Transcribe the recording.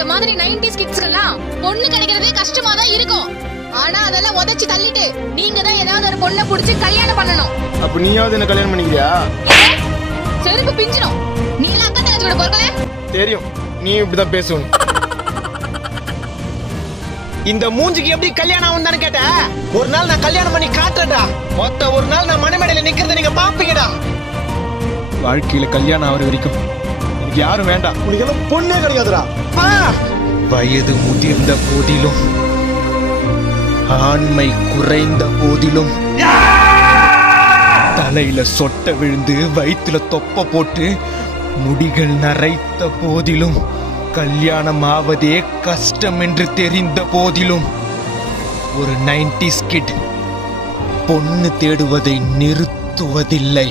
உங்கள மாதிரி 90s கிட்ஸ்க்கெல்லாம் பொண்ணு கிடைக்கிறதே கஷ்டமா தான் இருக்கும். ஆனா அதெல்லாம் உதைச்சு தள்ளிட்டு நீங்க தான் ஏதாவது ஒரு பொண்ணை புடிச்சு கல்யாணம் பண்ணணும். அப்ப நீயாவது என்ன கல்யாணம் பண்ணிக்கிறியா? செருப்பு பிஞ்சிடும். நீ எல்லாம் அக்கா தங்கச்சி கூட பொறுக்கல. தெரியும், நீ இப்படிதான் பேசணும். இந்த மூஞ்சிக்கு எப்படி கல்யாணம் ஆகும்னு கேட்ட? ஒரு நாள் நான் கல்யாணம் பண்ணி காட்டுறேன்டா. மொத்த ஒரு நாள் நான் மணமேடையில நிக்கிறத நீங்க பாப்பீங்கடா. வாழ்க்கையில கல்யாணம் ஆகிற வரைக்கும் எனக்கு யாரும் வேண்டாம். உனக்கு எல்லாம் பொண்ணே கிடைக்காதுடா. வயது முதிர்ந்த போதிலும் ஆண்மை குறைந்த போதிலும் தலையில சொட்ட விழுந்து வயிற்றுல தொப்ப போட்டு முடிகள் நரைத்த போதிலும் கல்யாணம் ஆவதே கஷ்டம் என்று தெரிந்த போதிலும் ஒரு 90s கிட் பொண்ணு தேடுவதை நிறுத்துவதில்லை.